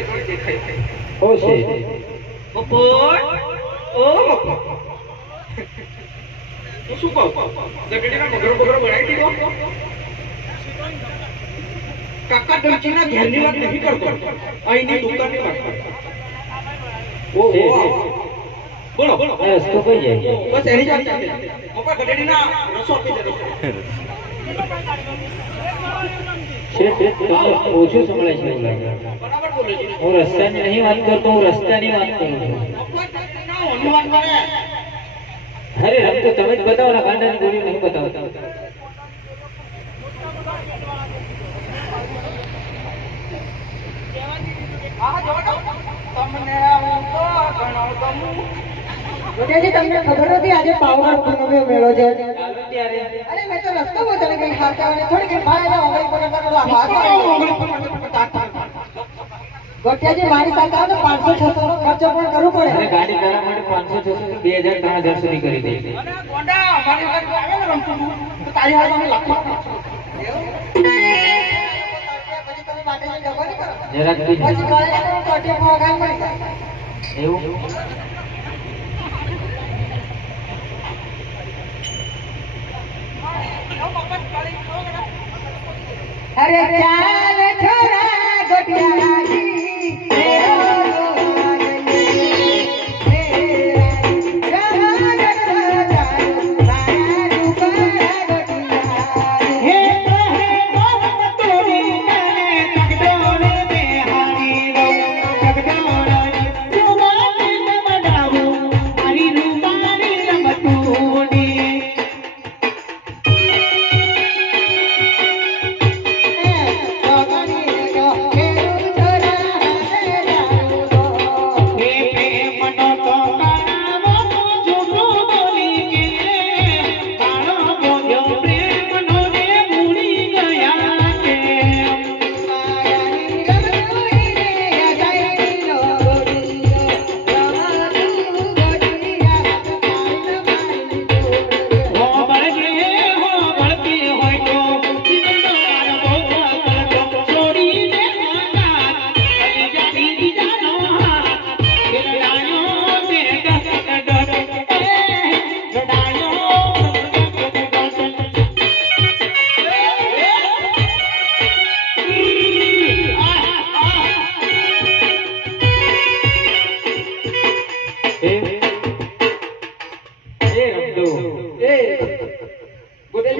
દેખાય દેખાય ઓ છે બપોર ઓ હું શું કહું ગઢડીના મગરો બનાવી દીધો કાકા ડોચીના ઘેરની વાત નહીં કરતો અહીંની દુકાનની વાત કરતો ઓ બોલો બોલો રસ્તો કઈ જાય બસ એની જ વાત ચાલે મોપા ગઢડીના રસો આપી દેતો તમને ઓછું સંભળાય છે એવું લાગે બરાબર બોલે છે હું રસ્તાની નહીં વાત કરતો હું રસ્તાની વાત કરું છું અનુવાદ કરે અરે રમ તો તમે જ બતાવો ને કાંડાની ગોળીઓ નહીં બતાવતા તમને ખબર નથી આજે પાવગઢ પૂનમનો મેળો છે અરે મેં તો રસ્તો બતાવી ગઈ હાથાને થોડી બહાર ઓગળી પર ગોઠિયાજી મારી સાથે આવે 500-600 નો ખર્ચો પણ કરવો પડે અરે ગાડી કરવા માટે 500 600 2000 3000 સુધી કરી દે અને ગોંડા અમારી સાથે આવે ને રમતું તો તારી હાથ અમે લાખો પછી તમે માટેની જગો નહીં કરો જરાક બી પછી ગળે ગોઠિયા પગાર મળી જાય એવું અરે ચાલ છોરા ગોઠિયાજી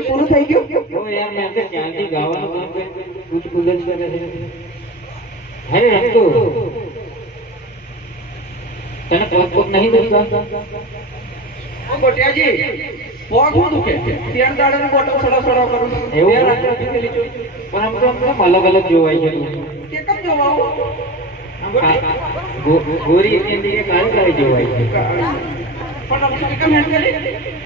પૂરું થઈ ગયું ઓ યાર મેં તો ક્યાંથી ગાવાનું કામ કરે કુછ કુછ કરે છે અરે રમતો તને પગ નહીં દુખતા ઓ ગોઠિયાજી પગ હું દુખે તેણ દાડાની બોટલ સડા કરું એવું? બે રાત્રે પીધેલી જોઈ પણ આમ તો અલગ અલગ જોવાય છે કેમ જોવા ગોરી એની કાળી કાળી જોવાય છે પણ કેમ હેન્ડ કરી